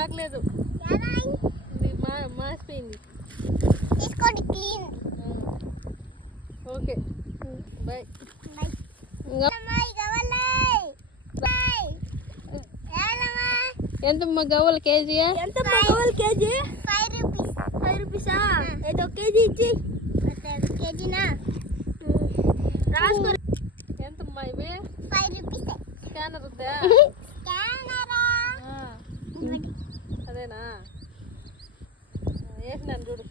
రాగలేదు మాసిపోయింది. తీసుకోండి clean. Okay bye. ఎంతమ్మా గవ్వల కేజీ? 5 రూపీసా? ఏదో కేజీ ఇచ్చి కేజీనా రాసుకో. ఎంతమ్మా ఇవి? 5 రూపీస్. స్కానర్ ఉందా? స్కానరా అదేనా వేసినాను చూడు.